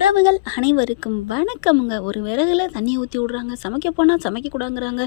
உறவுகள் அனைவருக்கும் வணக்கமுங்க. ஒரு விறகுல தண்ணியை ஊற்றி விடுறாங்க, சமைக்க போனால் சமைக்கக்கூடாங்கிறாங்க,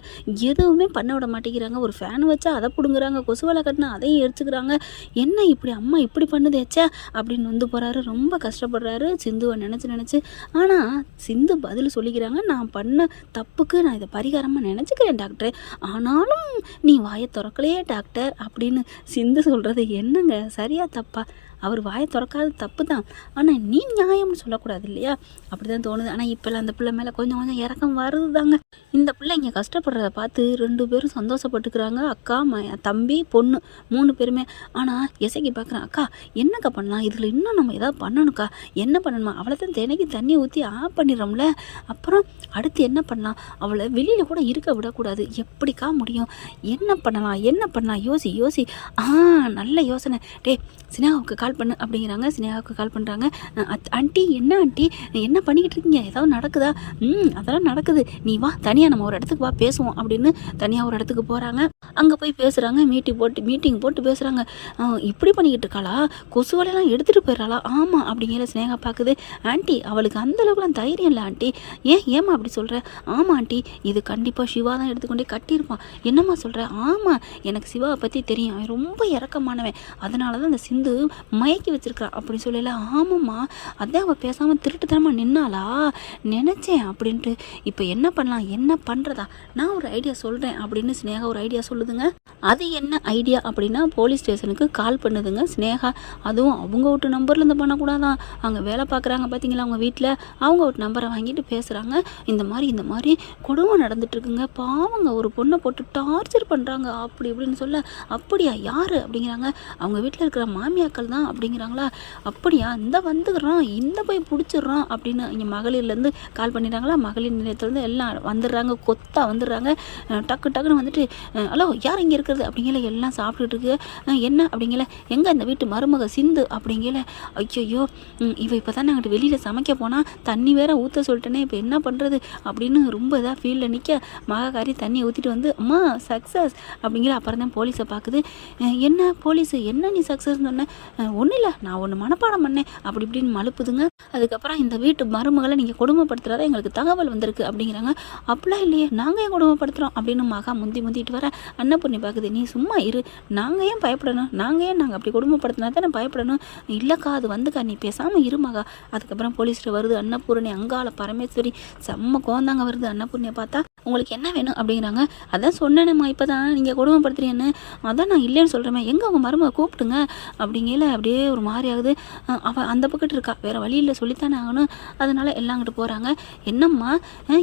எதுவுமே பண்ண விட மாட்டேங்கிறாங்க. ஒரு ஃபேன் வச்சா அதை பிடுங்குறாங்க, கொசு வலை கட்டினா அதையும் எடுத்துக்கிறாங்க. என்ன இப்படி அம்மா இப்படி பண்ணுது ஏச்சா அப்படின்னு வந்து போகிறாரு. ரொம்ப கஷ்டப்படுறாரு சிந்துவை நினச்சி. ஆனால் சிந்து பதில் சொல்லிக்கிறாங்க, நான் பண்ண தப்புக்கு நான் இதை பரிகாரமாக நினச்சிக்கிறேன் டாக்டர், ஆனாலும் நீ வாயை திறக்கலையே டாக்டர் அப்படின்னு சிந்து சொல்கிறது என்னங்க சரியா தப்பா? அவர் வாயை திறக்காத தப்பு தான், ஆனால் நீ நியாயம்னு சொல்லக்கூடாது இல்லையா? அப்படி தான் தோணுது. ஆனால் இப்போல்லாம் அந்த பிள்ளை மேலே கொஞ்சம் கொஞ்சம் இறக்கம் வருது தாங்க. இந்த பிள்ளை இங்கே கஷ்டப்படுறத பார்த்து 2 பேரும் சந்தோஷப்பட்டுக்கிறாங்க. அக்கா தம்பி பொண்ணு 3 பேருமே. ஆனால் இசைக்கு பார்க்குறேன், அக்கா என்னக்கா பண்ணலாம், இதில் இன்னும் நம்ம ஏதாவது பண்ணணுக்கா, என்ன பண்ணணுமா? அவளை தான் தினைக்கு தண்ணி ஊற்றி ஆஃப் பண்ணிடுறோம்ல, அப்புறம் அடுத்து என்ன பண்ணலாம்? அவளை வெளியில் கூட இருக்க விடக்கூடாது. எப்படிக்கா முடியும்? என்ன பண்ணலாம் யோசி. நல்ல யோசனை. டே சினேகாவுக்கு கால் பண்ணு அப்படிங்கிறாங்க. சினேகாவுக்கு கால் பண்ணுறாங்க. ஆண்டி என்ன பண்ணிக்கிட்டு இருக்கீங்க, ஏதாவது நடக்குதா? அதெல்லாம் நடக்குது, நீ வா தனியாக நம்ம ஒரு இடத்துக்கு வா பேசுவோம் அப்படின்னு தனியாக ஒரு இடத்துக்கு போகிறாங்க. அங்கே போய் பேசுகிறாங்க. மீட்டிங் போட்டு பேசுகிறாங்க. இப்படி பண்ணிக்கிட்டு இருக்காளா, கொசு வலையெல்லாம் எடுத்துகிட்டு போயிடறாளா? ஆமாம் அப்படிங்கிற சினேகா பார்க்குது. ஆண்டி அவளுக்கு அந்தளவுக்குலாம் தைரியம் இல்லை ஆண்டி. ஏமா அப்படி சொல்கிற? ஆமாம் ஆண்டி, இது கண்டிப்பாக சிவா தான் எடுத்துக்கொண்டே கட்டியிருப்பான். என்னம்மா சொல்கிற? ஆமாம், எனக்கு சிவாவை பற்றி தெரியும், அவன் ரொம்ப இறக்கமானவன், அதனால தான் அந்த சிந்து மயக்கி வச்சிருக்கிறான் அப்படி சொல்லல. ஆமாம்மா, அதான் அவள் பேசாமல் திருட்டுத்தனமாக நின்னாளா நினச்சேன் அப்படின்ட்டு. இப்போ என்ன பண்ணலாம், என்ன பண்ணுறதா, நான் ஒரு ஐடியா சொல்கிறேன் அப்படின்னு சினேகா ஒரு ஐடியா சொல்லுதுங்க. அது என்ன ஐடியா அப்படின்னா, போலீஸ் ஸ்டேஷனுக்கு கால் பண்ணுதுங்க சினேகா. அதுவும் அவங்க வீட்டு நம்பர்லேருந்து பண்ணக்கூடாதான், அங்கே வேலை பார்க்குறாங்க பார்த்தீங்களா அவங்க வீட்டில், அவங்க ஒரு நம்பரை வாங்கிட்டு பேசுகிறாங்க. இந்த மாதிரி கொடுமை நடந்துட்டுருக்குங்க, பாவங்க ஒரு பொண்ணை போட்டு டார்ச்சர் பண்ணுறாங்க அப்படி இப்படின்னு சொல்ல. அப்படியா, யார் அப்படிங்கிறாங்க. அவங்க வீட்டில் இருக்கிற மாமியாக்கள் தான் அப்படிங்கிறாங்களா. அப்படியா, இந்த வந்துடுறோம், இந்த போய் பிடிச்சிடுறோம் அப்படின்னு இங்கே மகளிர்லேருந்து கால் பண்ணிடுறாங்களா. மகளிர் நிலையத்துலேருந்து எல்லாம் வந்துடுறாங்க, கொத்தா வந்துடுறாங்க. டக்குன்னு வந்துட்டு, ஹலோ யார் இங்கே இருக்கிறது அப்படிங்கிற, எல்லாம் சாப்பிட்டுட்டு இருக்கு. என்ன அப்படிங்கிற, எங்கே இந்த வீட்டு மருமக சிந்து அப்படிங்கிற. ஐயோ இவ இப்போ தான் நாங்கள் வெளியில் சமைக்க போனால் தண்ணி வேற ஊற்ற சொல்லிட்டேனே, இப்போ என்ன பண்ணுறது அப்படின்னு ரொம்ப இதாக ஃபீல்டில் நிற்க, மகாகாரி தண்ணியை ஊற்றிட்டு வந்து, அம்மா சக்ஸஸ் அப்படிங்கிற. அப்புறம் தான் போலீஸை பார்க்குது. என்ன போலீஸு, என்ன நீ சக்ஸஸ் சொன்னேன்? ஒன்றும் இல்லை, நான் ஒன்று மனப்பாடம் பண்ணேன் அப்படி இப்படின்னு மழுப்புதுங்க. அதுக்கப்புறம் இந்த வீட்டு மருமகளை நீங்கள் கொடுமைப்படுத்துகிறதா எங்களுக்கு தகவல் வந்திருக்கு அப்படிங்கிறாங்க. அப்படிலாம் இல்லையே, நாங்கள் ஏன் கொடுமைப்படுத்துகிறோம் அப்படின்னு மகா முந்திட்டு வர. அன்னபூர்ணி பார்க்குது, நீ சும்மா இரு, நாங்கள் ஏன் பயப்படணும், நாங்கள் அப்படி கொடுமைப்படுத்தினா தானே பயப்படணும். இல்லைக்கா அது வந்துக்கா, நீ பேசாமல் இரு மகா. அதுக்கப்புறம் போலீஸில் வருது அன்னபூர்ணி, அங்காள பரமேஸ்வரி, செம்ம கோந்தாங்க வருது. அன்னபூர்ணியை பார்த்தா, உங்களுக்கு என்ன வேணும் அப்படிங்கிறாங்க. அதான் சொன்னேனேம்மா இப்போ தான் நீங்கள் கொடுமைப்படுத்துறீன்னு, அதான் நான் இல்லைன்னு சொல்கிறேன், எங்கே அவங்க மருமக கூப்பிட்டுங்க அப்படிங்கல. அப்படியே ஒரு மாதிரி ஆகுது. அவள் அந்த பக்கத்து இருக்கா, வேறு வழி இல்லை, சொல்லித்தானே ஆகணும். அதனால் எல்லாம் அங்கிட்டு போகிறாங்க. என்னம்மா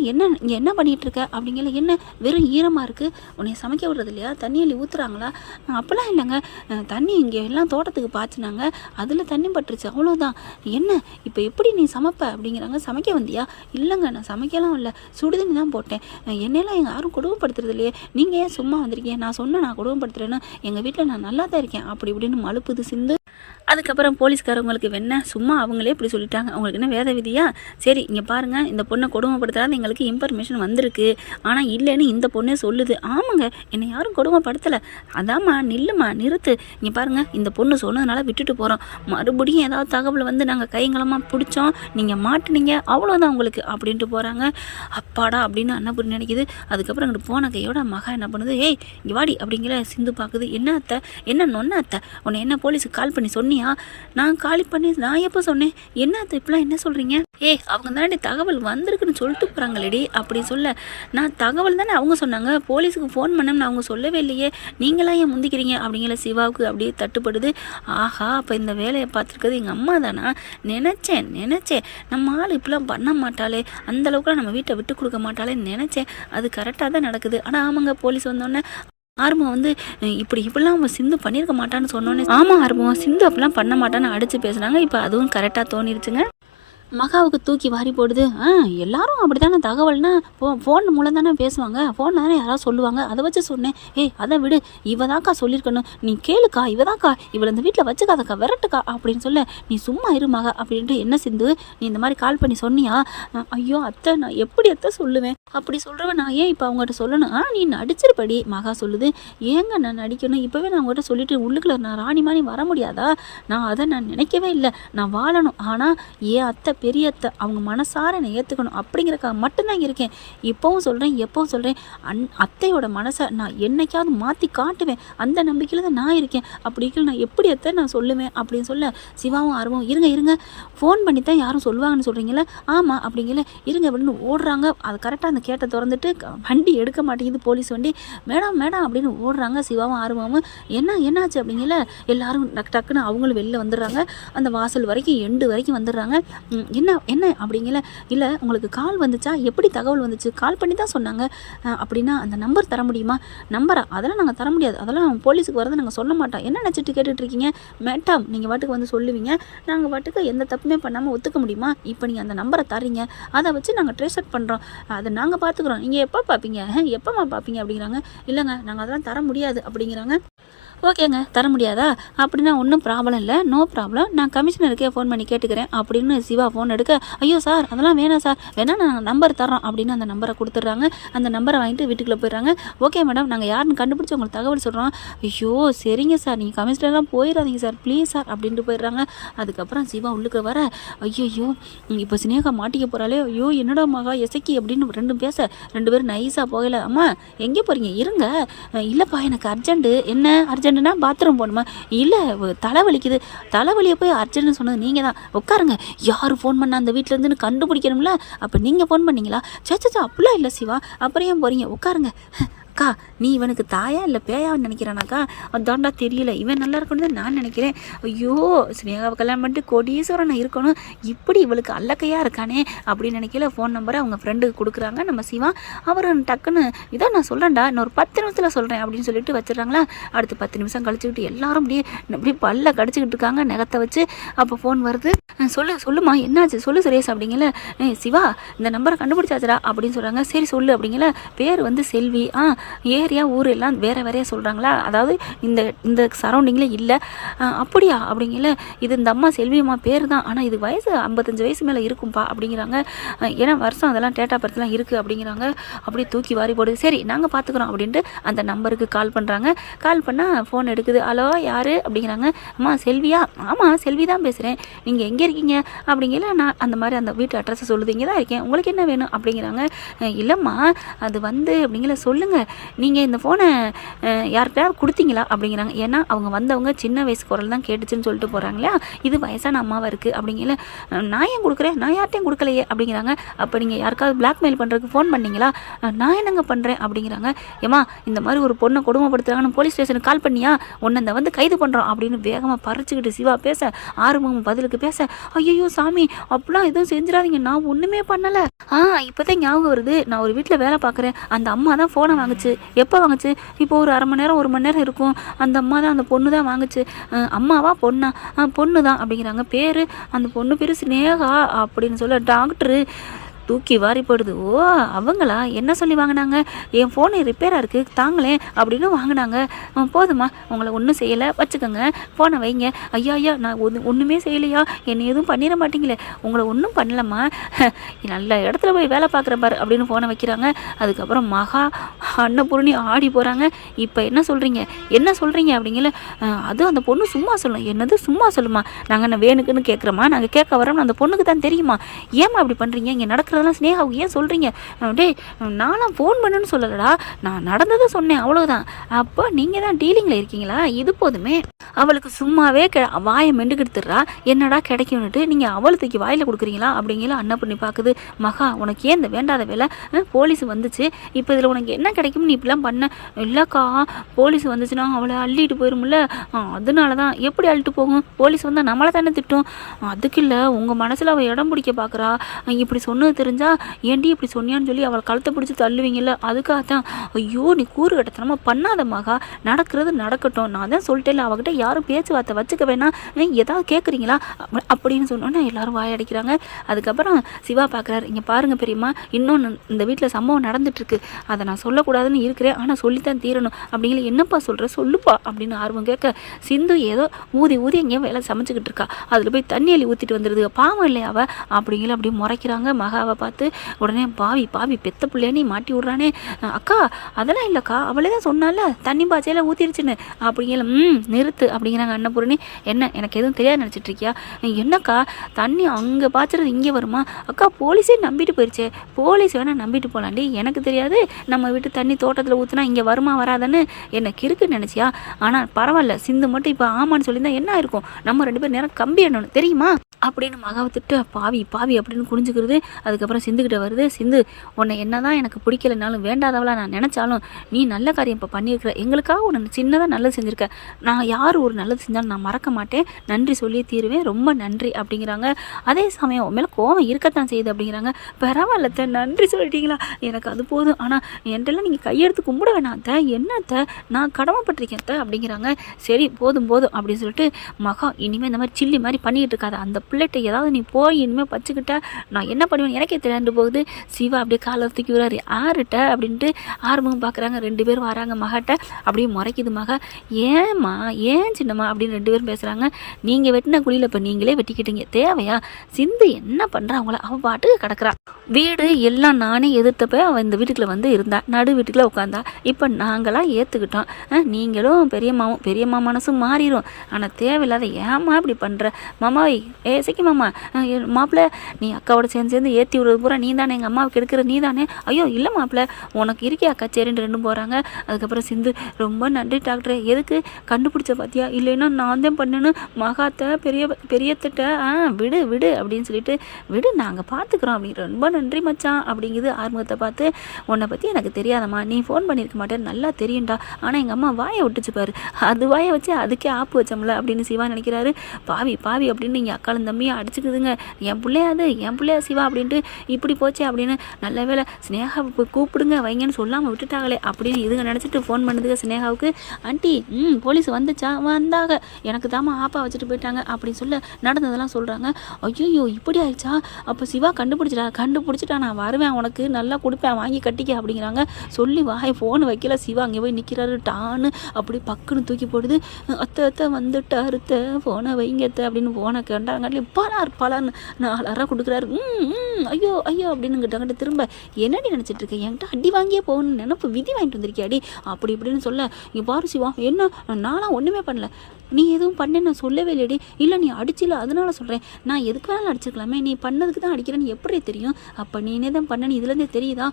இங்கே என்ன பண்ணிகிட்டு இருக்க அப்படிங்கல. என்ன வெறும் ஈரமாக இருக்குது, உன்னை சமைக்க விடுறது இல்லையா, தண்ணி அள்ளி ஊற்றுறாங்களா? அப்போல்லாம் இல்லைங்க, தண்ணி இங்கே எல்லாம் தோட்டத்துக்கு பாய்ச்சினாங்க, அதில் தண்ணி பட்டுருச்சு அவ்வளோதான். என்ன இப்போ எப்படி நீ சமைப்ப அப்படிங்கிறாங்க. சமைக்க வந்தியா? இல்லைங்க நான் சமைக்கலாம் இல்லை, சுடுதண்ணி தான் போட்டேன், என்னெல்லாம் எங்கள் யாரும் கொடுமைப்படுத்துறது இல்லையே, நீங்கள் ஏன் சும்மா வந்திருக்கீங்க, நான் சொன்னேன் நான் கொடுமைப்படுத்துறேன்னு, எங்கள் வீட்டில் நான் நல்லா தான் இருக்கேன் அப்படி இப்படின்னு மழுப்புது சிந்து. அதுக்கப்புறம் போலீஸ்காரவங்களுக்கு வேணா சும்மா அவங்களே இப்படி சொல்லிட்டாங்க, அவங்களுக்கு என்ன வேத விதியா? சரி இங்கே பாருங்கள், இந்த பொண்ணை கொடுமைப்படுத்துறாது எங்களுக்கு இன்ஃபர்மேஷன் வந்திருக்கு, ஆனால் இல்லைன்னு இந்த பொண்ணே சொல்லுது. ஆமாங்க, என்னை யாரும் கொடுமைப்படுத்தலை, அதாம்மா நிறுத்து, இங்கே பாருங்கள் இந்த பொண்ணு சொன்னதுனால விட்டுட்டு போகிறோம், மறுபடியும் ஏதாவது தகவல் வந்து நாங்கள் கைங்களமாக பிடிச்சோம், நீங்கள் மாட்டினீங்க அவ்வளோதான் உங்களுக்கு அப்படின்ட்டு போகிறாங்க. அப்பாடா அப்படின்னு அன்னபூர்ணி நினைக்குது. அதுக்கப்புறம் அங்கிட்டு போன கையோட மகா என்ன பண்ணுது, ஏய் இங்கே வாடி அப்படிங்கிற. சிந்து பார்க்குது. என்ன அத்தை, என்ன நொன்ன அத்தை, உன்னை என்ன போலீஸுக்கு கால் பண்ணி சொன்னியா? நான் காலி பண்ணி நான் எப்போ சொன்னேன், என்ன அது இப்பெல்லாம் என்ன சொல்கிறீங்க? அவங்க தானே தகவல் வந்திருக்குன்னு சொல்லிட்டு போகிறாங்களேடி அப்படி சொல்ல. நான் தகவல் தானே அவங்க சொன்னாங்க, போலீஸுக்கு ஃபோன் பண்ணேன்னு அவங்க சொல்லவே இல்லையே, நீங்களாம் ஏன் முந்திக்கிறீங்க அப்படிங்கிற. சிவாவுக்கு அப்படியே தட்டுப்படுது. ஆஹா, அப்போ இந்த வேலையை பார்த்துருக்கிறது எங்கள் அம்மா தானா? நினச்சேன் நம்ம ஆள் இப்படிலாம் பண்ண மாட்டாளே, அந்தளவுக்குலாம் நம்ம வீட்டை விட்டு கொடுக்க மாட்டாளேன்னு நினச்சேன். அது கரெக்டாக தான் நடக்குது. ஆனால் ஆமாங்க, போலீஸ் வந்தோடனே ஆர்வம் வந்து இப்படிலாம் அவன் சிந்து பண்ணியிருக்க மாட்டான்னு சொன்னோன்னே, ஆமாம் ஆர்வம் சிந்து அப்படிலாம் பண்ண மாட்டான்னு அடித்து பேசுனாங்க. இப்போ அதுவும் கரெக்டாக தோணிடுச்சுங்க. மகாவுக்கு தூக்கி வாரி போடுது. எல்லாரும் அப்படி தானே, தகவல்னா ஃபோன் மூலம் தானே பேசுவாங்க, ஃபோனில் தானே யாராவது சொல்லுவாங்க, அதை வச்சு சொன்னேன். அதை விடு, இவதாக்கா சொல்லியிருக்கணும், நீ கேளுக்கா, இவதாக்கா, இவளை இந்த வீட்டில் வச்சுக்காதக்கா, விரட்டுக்கா அப்படின்னு சொல்ல. நீ சும்மா இரு மகா அப்படின்ட்டு. என்ன சிந்து நீ இந்த மாதிரி கால் பண்ணி சொன்னியா? ஐயோ அத்தை, நான் எப்படி அத்தை சொல்லுவேன், அப்படி சொல்கிறவன் நான் ஏன் இப்போ அவங்ககிட்ட சொல்லணும்? நீ நடிச்சிருப்படி மகா சொல்லுது. ஏங்க நான் நடிக்கணும், இப்போவே நான் அவங்ககிட்ட சொல்லிட்டு உள்ளுக்குள்ள நான் ராணி மாதிரி வர முடியாதா? நான் அதை நினைக்கவே இல்லை, நான் வாழணும். ஆனால் ஏன் அத்தை பெரிய அத்தை, அவங்க மனசார என்னை ஏற்றுக்கணும் அப்படிங்கிறக்காக மட்டும்தான் இங்கே இருக்கேன். இப்போவும் சொல்கிறேன், எப்போவும் சொல்கிறேன், அத்தையோட மனசை நான் என்னைக்காவது மாற்றி காட்டுவேன். அந்த நம்பிக்கையில் தான் நான் இருக்கேன். அப்படி இருக்கல நான் எப்படி அத்தை நான் சொல்லுவேன் அப்படின்னு சொல்ல சிவாவும் ஆர்வம் இருங்க ஃபோன் பண்ணி தான் யாரும் சொல்லுவாங்கன்னு சொல்கிறீங்களே. ஆமாம் அப்படிங்கல இருங்க அப்படின்னு ஓடுறாங்க. அது கரெக்டாக அந்த கேட்டை திறந்துட்டு வண்டி எடுக்க மாட்டேங்குது போலீஸ் வண்டி. மேடம் மேடம் அப்படின்னு ஓடுறாங்க. சிவாவும் ஆர்வமும் என்னாச்சு அப்படிங்கல எல்லாரும் டக்குன்னு அவங்களும் வெளில வந்துடுறாங்க. அந்த வாசல் வரைக்கும் எண்டு வரைக்கும் வந்துடுறாங்க. என்ன அப்படிங்கல இல்லை உங்களுக்கு கால் வந்துச்சா, எப்படி தகவல் வந்துச்சு, கால் பண்ணி தான் சொன்னாங்க அப்படின்னா அந்த நம்பர் தர முடியுமா? நம்பரா? அதெல்லாம் நாங்கள் தர முடியாது, அதெல்லாம் போலீஸுக்கு வரதை நாங்கள் சொல்ல மாட்டோம். என்ன நினச்சிட்டு கேட்டுட்ருக்கீங்க மேடம்? நீங்கள் வாட்டுக்கு வந்து சொல்லுவீங்க, நாங்கள் வாட்டுக்கு எந்த தப்புமே பண்ணாமல் ஒத்துக்க முடியுமா? இப்போ நீங்கள் அந்த நம்பரை தரீங்க, அதை வச்சு நாங்கள் ட்ரேஸ் அவுட் பண்ணுறோம், அதை நாங்கள் பார்த்துக்குறோம், நீங்கள் எப்போ பார்ப்பீங்க, எப்போம்மா பார்ப்பீங்க அப்படிங்கிறாங்க. இல்லைங்க நாங்கள் அதெல்லாம் தர முடியாது அப்படிங்கிறாங்க. ஓகேங்க தர முடியாதா அப்படின்னா ஒன்றும் ப்ராப்ளம் இல்லை, நோ ப்ராப்ளம், நான் கமிஷனருக்கே ஃபோன் பண்ணி கேட்டுக்கிறேன் அப்படின்னு சிவா ஃபோன் எடுக்க, ஐயோ சார் அதெல்லாம் வேணாம் சார், வேணா நாங்கள் நம்பர் தரோம் அப்படின்னு அந்த நம்பரை கொடுத்துட்றாங்க. அந்த நம்பரை வாங்கிட்டு வீட்டுக்குள்ளே போயிடுறாங்க. ஓகே மேடம் நாங்கள் யாருன்னு கண்டுபிடிச்சி உங்களுக்கு தகவல் சொல்கிறோம். ஐயோ சரிங்க சார், நீங்கள் கமிஷனர்லாம் போயிடாதீங்க சார் ப்ளீஸ் சார் அப்படின்ட்டு போயிடுறாங்க. அதுக்கப்புறம் சிவா உள்ளுக்கு வர, ஐயோ இப்போ சினேகா மாட்டிக்க போகிறாளே, ஐயோ என்னடா மகா எசக்கி அப்படின்னு ரெண்டும் பேச, ரெண்டு பேரும் நைஸாக போகல. அம்மா எங்கே போகிறீங்க இருங்க, இல்லைப்பா எனக்கு அர்ஜென்ட்டு. என்ன அர்ஜென்ட்டுனா பாத்ரூம் போகணுமா? இல்லை தலைவலிக்குது. தலைவலியை போய் அர்ஜென்ட்னு சொன்னது நீங்கள் தான், உட்காருங்க. யார் ஃபோன் பண்ணால் அந்த வீட்டிலேருந்துன்னு கண்டுபிடிக்கணும்ல, அப்போ நீங்கள் ஃபோன் பண்ணீங்களா? சச்சா அப்படிலாம் இல்லை சிவா, அப்புறம் ஏன் போகிறீங்க, உட்காருங்க. அக்கா நீ இவனுக்கு தாயா இல்லை பேயான்னு நினைக்கிறானாக்கா? அதான்டா தெரியல, இவன் நல்லா இருக்கணும்னு நான் நினைக்கிறேன். ஐயோ ஸ்னேகாவை கல்யாணம் பண்ணிட்டு கோடீஸ்வரன் இருக்கணும், இப்படி இவளுக்கு அல்லக்கையாக இருக்கானே அப்படின்னு நினைக்கல. ஃபோன் நம்பரை அவங்க ஃப்ரெண்டுக்கு கொடுக்குறாங்க நம்ம சிவா. அவர் டக்குன்னு இதான் நான் சொல்கிறேன்டா, இன்னொரு 10 நிமிஷத்தில் சொல்கிறேன் அப்படின்னு சொல்லிட்டு வச்சிடறாங்களா. அடுத்து 10 நிமிஷம் கழிச்சுக்கிட்டு எல்லாரும் இப்படி பல்ல கடிச்சிக்கிட்டு இருக்காங்க நகத்தை வச்சு. அப்போ ஃபோன் வருது. சொல்லுமா என்னாச்சு சொல்லு சுரேஷ் அப்படிங்கல. சிவா இந்த நம்பரை கண்டுபிடிச்சாச்சுடா அப்படின்னு சொல்கிறாங்க. சரி சொல்லு அப்படிங்கல. பேர் வந்து செல்வி. ஏரியா ஊர் எல்லாம் வேறு வேறையாக சொல்கிறாங்களா, அதாவது இந்த சரௌண்டிங்கில் இல்லை. அப்படியா அப்படிங்கல. இது இந்த அம்மா செல்வி அம்மா பேர் தான், ஆனால் இது வயசு 55 வயசு மேலே இருக்கும்பா அப்படிங்கிறாங்க. ஏன்னா வருஷம் அதெல்லாம் டேட்டா பர்த்லாம் இருக்குது அப்படிங்கிறாங்க. அப்படியே தூக்கி வாரி போடுது. சரி நாங்கள் பார்த்துக்குறோம் அப்படின்ட்டு அந்த நம்பருக்கு கால் பண்ணுறாங்க. கால் பண்ணால் ஃபோன் எடுக்குது. ஹலோ யார் அப்படிங்கிறாங்க. அம்மா செல்வியா? ஆமாம் செல்வி தான் பேசுகிறேன், நீங்கள் எங்கே இருக்கீங்க அப்படிங்கல. நான் அந்த மாதிரி அந்த வீட்டு அட்ரஸை சொல்லுது, இங்கே தான் இருக்கேன், உங்களுக்கு என்ன வேணும் அப்படிங்கிறாங்க. இல்லைம்மா அது வந்து அப்படிங்கல சொல்லுங்கள், நீங்கள் இந்த ஃபோனை யார்கிட்ட கொடுத்தீங்களா அப்படிங்கிறாங்க. ஏன்னா அவங்க வந்தவங்க சின்ன வயசு குரல் தான் கேட்டுச்சுன்னு சொல்லிட்டு போகிறாங்களா, இது வயசான அம்மாவாக இருக்குது அப்படிங்கல. நான் ஏன் கொடுக்குறேன், நான் யார்ட்டையும் கொடுக்கலையே அப்படிங்கிறாங்க. அப்போ நீங்கள் யாருக்காவது பிளாக்மெயில் பண்ணுறதுக்கு ஃபோன் பண்ணீங்களா? நான் என்னங்க பண்ணுறேன் அப்படிங்கிறாங்க. ஏமா இந்த மாதிரி ஒரு பொண்ணை கொடுமைப்படுத்துறாங்கன்னு போலீஸ் ஸ்டேஷனுக்கு கால் பண்ணியா, உன்னை இந்த வந்து கைது பண்ணுறோம் அப்படின்னு வேகமாக பறிச்சுக்கிட்டு சிவா பேச, ஆறுமுகம் பதிலுக்கு பேச, ஐயோ சாமி அப்படிலாம் எதுவும் செஞ்சிடாதீங்க, நான் ஒன்றுமே பண்ணலை. இப்போதான் ஞாபகம் வருது, நான் ஒரு வீட்டில் வேலை பார்க்குறேன், அந்த அம்மா தான் ஃபோனை வாங்குச்சு. எப்போ வாங்குச்சு? இப்போ ஒரு அரை மணி நேரம் 1 மணி நேரம் இருக்கும். அந்த அம்மா தான், அந்த பொண்ணு தான் வாங்குச்சு. அம்மாவா பொண்ணா? பொண்ணு தான் அப்படிங்கிறாங்க. பேர் அந்த பொண்ணு பேர் சினேகா அப்படின்னு சொல்ல டாக்டரு தூக்கி வாரி போடுது. ஓ அவங்களா? என்ன சொல்லி வாங்கினாங்க? என் ஃபோனு ரிப்பேராக இருக்குது தாங்களே அப்படின்னு வாங்கினாங்க. போதுமா உங்களை ஒன்றும் செய்யலை வச்சுக்கோங்க, ஃபோனை வைங்க. ஐயா நான் ஒன்றுமே செய்யலையா, என்னை எதுவும் பண்ணிட மாட்டீங்களே, உங்களை ஒன்றும் பண்ணலம்மா, நல்ல இடத்துல போய் வேலை பார்க்குற பாரு அப்படின்னு ஃபோனை வைக்கிறாங்க. அதுக்கப்புறம் மகா அன்னபூர்ணி ஆடி போகிறாங்க. இப்போ என்ன சொல்கிறீங்க அப்படிங்கல. அதுவும் அந்த பொண்ணு சும்மா சொல்லணும். என்னது சும்மா சொல்லுமா? நாங்கள் என்ன வேணுக்குன்னு கேட்குறோமா, நாங்கள் கேட்க வரோம்னு அந்த பொண்ணுக்கு தான் தெரியுமா? ஏமா அப்படி பண்ணுறீங்க? இங்கே நடக்கிறதெல்லாம் ஸ்னேகாவுக்கு ஏன் சொல்கிறீங்க? டேய் நானும் ஃபோன் பண்ணுன்னு சொல்லலடா, நான் நடந்ததை சொன்னேன் அவ்வளோதான். அப்போ நீங்கள் தான் டீலிங்கில் இருக்கீங்களா? இது போதுமே. அவளுக்கு சும்மாவே வாயை மெண்டுக்கிட்டுறா, என்னடா கிடைக்கும்னுட்டு நீங்கள் அவளை தூக்கி வாயில் கொடுக்குறீங்களா அப்படிங்கிற அன்னப்பண்ணி பார்க்குது. மகா உனக்கு ஏன் இந்த வேண்டாத வேலை? போலீஸ் வந்துச்சு, இப்போ இதில் உனக்கு என்ன கிடைக்கும்னு நீ இப்படிலாம் பண்ண? இல்லைக்கா போலீஸ் வந்துச்சுன்னா அவளை அள்ளிட்டு போயிரும்ல, அதனால தான். எப்படி அள்ளிட்டு போகும்? போலீஸ் வந்தால் நம்மளை தானே திட்டும். அதுக்கு இல்லை, உங்கள் மனசில் அவள் இடம் பிடிக்க பார்க்குறா, இப்படி சொன்னது தெரிஞ்சா ஏன்டி இப்படி சொன்னியான்னு சொல்லி அவளை கழுத்தை பிடிச்சி தள்ளுவீங்கல்ல, அதுக்காக தான். ஐயோ நீ கூறு கட்டத்தனமா பண்ணாத மகா, நடக்கிறது நடக்கட்டும், நான் தான் சொல்லிட்டேன் அவகிட்ட யாரும் பேச்சுவார்த்தை வச்சுக்க வேணாம், ஏதாவது கேட்குறீங்களா அப்படின்னு சொன்னோன்னே எல்லாரும் வாயடிக்கிறாங்க. அதுக்கப்புறம் சிவா பார்க்குறாரு, இங்கே பாருங்க பெரியம்மா, இன்னொன்று இந்த வீட்டில் சம்பவம் நடந்துட்டுருக்கு, அதை நான் சொல்லக்கூடாதுன்னு இருக்கிறேன், ஆனால் சொல்லித்தான் தீரணும் அப்படிங்கிற. என்னப்பா சொல்கிற சொல்லுப்பா அப்படின்னு ஆர்வம் கேட்க, சிந்து ஏதோ ஊதி எங்கேயோ வேலை சமைச்சிக்கிட்டு இருக்கா, அதில் போய் தண்ணி அள்ளி ஊற்றிட்டு வந்துடுது, பாவம் இல்லையா அவ அப்படிங்கிற அப்படி முறைக்கிறாங்க மகாவை. சிவாவை பார்த்து உடனே பாவி பாவி பெத்த பிள்ளைய மாட்டி விட்றானே. அக்கா அதெல்லாம் இல்லைக்கா, அவளே தான் சொன்னால தண்ணி பாய்ச்சையில் ஊற்றிருச்சுன்னு அப்படிங்கிற. நிறுத்து அப்படிங்கிறாங்க அன்னபூரணி. என்ன எனக்கு எதுவும் தெரியாது நினச்சிட்டு இருக்கியா? என்னக்கா தண்ணி அங்கே பாய்ச்சறது இங்கே வருமா? அக்கா போலீஸே நம்பிட்டு போயிடுச்சே, போலீஸ் வேணால் நம்பிட்டு போகலாண்டி, எனக்கு தெரியாது நம்ம வீட்டு தண்ணி தோட்டத்தில் ஊற்றுனா இங்கே வருமா வராதான்னு என்ன கிறுக்குன்னு நினச்சியா? ஆனால் பரவாயில்ல, சிந்து மட்டும் இப்போ ஆமான்னு சொல்லியிருந்தா என்ன ஆயிருக்கும், நம்ம 2 பேரும் நேரம் கம்பி எண்ணணும் தெரியுமா அப்படின்னு மகாவை திட்டு பாவி பாவி அப்படின்னு குனிஞ்சுக்கிறது. அதுக்கப்புறம் சிந்துக்கிட்ட வருது. சிந்து உன்னை என்ன தான் எனக்கு பிடிக்கலைனாலும் வேண்டாதவளா நான் நினச்சாலும் நீ நல்ல காரியம் இப்போ பண்ணியிருக்கிற, எங்களுக்காக ஒன்று சின்னதாக நல்லது செஞ்சுருக்க, நான் யார் ஒரு நல்லது செஞ்சாலும் நான் மறக்க மாட்டேன், நன்றி சொல்லி தீருவேன், ரொம்ப நன்றி அப்படிங்கிறாங்க. அதே சமயம் உன் மேலே கோவம் இருக்கத்தான் செய்யுது அப்படிங்கிறாங்க. பரவாயில்லத்த நன்றி சொல்லிட்டீங்களா, எனக்கு அது போதும், ஆனால் என்கிட்டலாம் நீங்கள் கையெடுத்து கும்பிட வேணாத்த, என்னத்த நான் கடமைப்பட்டிருக்கேன் அப்படிங்கிறாங்க. சரி போதும் போதும் அப்படின்னு சொல்லிட்டு மகா இனிமேல் இந்த மாதிரி சில்லி மாதிரி பண்ணிக்கிட்டு இருக்காது, அந்த பிள்ளைகிட்ட ஏதாவது நீ போய் இனிமேல் பச்சுக்கிட்டா நான் என்ன பண்ணுவேன் எனக்கே தெரியாண்டு போகுது. சிவா அப்படியே காலை தூக்கி விடுறாரு. ஆறுட்ட அப்படின்ட்டு ஆறுமுகம் பார்க்குறாங்க. 2 பேரும் வராங்க மகாட்ட. அப்படியே முறைக்குது மகா. ஏம்மா ஏன் சின்னம்மா அப்படின்னு 2 பேரும் பேசுகிறாங்க. நீங்கள் வெட்டின குழியில் இப்போ நீங்களே வெட்டிக்கிட்டீங்க, தேவையா? சிந்து என்ன பண்ணுறா அவங்கள, அவள் பாட்டுக்கு கிடக்குறா. வீடு எல்லாம் நானே எதிர்த்தப்ப அவள் இந்த வீட்டுக்குள்ளே வந்து இருந்தா, நடு வீட்டுக்குள்ளே உட்காந்தா. இப்போ நாங்களாம் ஏற்றுக்கிட்டோம், நீங்களும் பெரியம்மா மனசும் மாறிடும். ஆனால் தேவையில்லாத ஏம்மா இப்படி பண்ணுற மாமாவை ஏசைக்கு மாமா மாப்பிள்ள நீ அக்காவோட சேர்ந்து ஏற்றி விடுறது பூரா நீ தானே, எங்கள் அம்மாவுக்கு எடுக்கிற நீ தானே. ஐயோ இல்லை மாப்பிள்ள உனக்கு இருக்கே அக்கா, சரின்னு 2 போகிறாங்க. அதுக்கப்புறம் சிந்து ரொம்ப நன்றி டாக்டரே, எதுக்கு கண்டுபிடிச்ச பார்த்தியா, இல்லைன்னா நான் தான் பண்ணணும் மகாத்த பெரியத்திட்ட விடு விடு அப்படின்னு சொல்லிட்டு விடு நாங்கள் பார்த்துக்குறோம் அப்படின்னு. ரொம்ப நன்றி மச்சான் அப்படிங்குது. ஆறுமுகத்தை பார்த்து உன்னை பற்றி எனக்கு தெரியாதம்மா, நீ ஃபோன் பண்ணியிருக்க மாட்டேன் நல்லா தெரியும்டா, ஆனால் எங்கள் அம்மா வாயை விட்டுச்சு பாரு, அது வாயை வச்சு அதுக்கே ஆப்பு வச்சோம்ல அப்படின்னு சிவா நினைக்கிறாரு. பாவி பாவி அப்படின்னு நீங்கள் அக்காலும் தம்பியும் அடிச்சுக்குதுங்க, என் பிள்ளையா சிவா அப்படின்ட்டு இப்படி போச்சே அப்படின்னு. நல்ல வேலை ஸ்னேகா கூப்பிடுங்க வைங்கன்னு சொல்லாமல் விட்டுட்டாங்களே அப்படின்னு இதுங்க நினச்சிட்டு ஃபோன் பண்ணுதுங்க ஸ்னேகாவுக்கு. ஆண்டி போலீஸ் வந்துச்சா? வந்தாங்க, எனக்கு தாமா ஆப்பா வச்சுட்டு போயிட்டாங்க அப்படின்னு சொல்ல நடந்ததெல்லாம் சொல்கிறாங்க. ஐயோ இப்படி ஆயிடுச்சா, அப்போ சிவா கண்டுபிடிச்சிட்டா நான் வருவேன் உனக்கு நல்லா கொடுப்பேன் வாங்கி கட்டிக்க அப்படிங்கிறாங்க. சொல்லி வாய் ஃபோன் வைக்கல. சிவா அங்கே போய் நிற்கிறாரு. டான்னு அப்படி பக்குன்னு தூக்கி போடுது. அத்தை வந்துட்டாரு ஃபோனை வைங்கத்த அப்படின்னு ஃபோனை கேட்டாங்காட்டி பலார்னு 4 அரை கொடுக்குறாரு. ஐயோ அப்படின்னு கிட்ட திரும்ப என்னடி நினச்சிட்டு இருக்கேன், என்கிட்ட அடி வாங்கியே போகணும்னு நினப்பு விதி வாங்கிட்டு வந்திருக்கியாடி அப்படி இப்படின்னு சொல்ல, இங்கே பாரு சிவா என்ன நானும் ஒன்றுமே பண்ணல, நீ எதுவும் பண்ண நான் சொல்லவே இல்லைடி, இல்லை நீ அடிச்சில அதனால சொல்கிறேன், நான் எதுக்கு வேணாலும் அடிச்சிருக்கலாமே, நீ பண்ணதுக்கு தான் அடிக்கிறேன்னு எப்படி தெரியும், அப்போ நீனே தான் பண்ணனு இதுலேருந்தே தெரியுதா,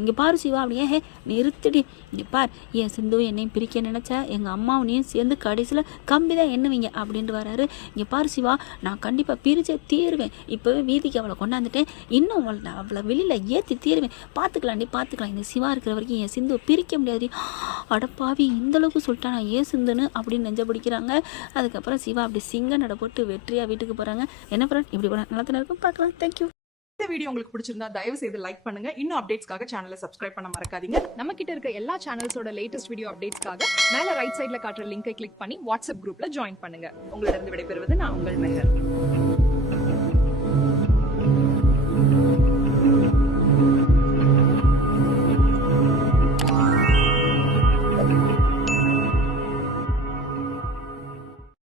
இங்கே பாரு சிவா அப்படியே நிறுத்திடி, இங்கே பார் என் சிந்துவும் என்னையும் பிரிக்க நினச்சா எங்கள் அம்மாவனையும் சேர்ந்து கடைசியில் கம்பி தான் எண்ணுவீங்க அப்படின்ட்டு வராரு. இங்கே பாரு சிவா நான் கண்டிப்பாக பிரிச்சே தீருவேன், இப்போவே வீதிக்கு அவளை கொண்டாந்துட்டேன், இன்னும் அவளை வெளியில் ஏற்றி தீருவேன், பார்த்துக்கலாம் இந்த சிவா இருக்கிற வரைக்கும் என் சிந்துவை பிரிக்க முடியாது. அடப்பாவி இந்தளவுக்கு சொல்லிட்டா நான் ஏன் சிந்துன்னு அப்படின்னு நெஞ்ச பிடிக்கிறாங்க. அதுக்கப்புறம் சிவா அப்படி சிங்க நட போட்டு வெற்றியாக வீட்டுக்கு போகிறாங்க. என்ன ஃப்ரெண்ட் இப்படி போனால் நல்லா தானே இருக்கும், பார்க்கலாம். தேங்க்யூ. இந்த வீடியோ உங்களுக்கு பிடிச்சிருந்தா தயவு செய்து லைக் பண்ணுங்க. இன்னும் அப்டேட்ஸ்க்காக சேனலை சப்ஸ்கிரைப் பண்ண மறக்காதீங்க. நம்ம கிட்ட இருக்க எல்லா சேனல்ஸோட லேட்டஸ்ட் வீடியோ அப்டேட்ஸ்க்காக மேல ரைட் சைட்ல காட்டுற லிங்கை கிளிக் பண்ணி வாட்ஸ்அப் குரூப்ல ஜாயின் பண்ணுங்க. உங்களிடம் விடைபெறுவது நான் உங்கள் மெஹர்.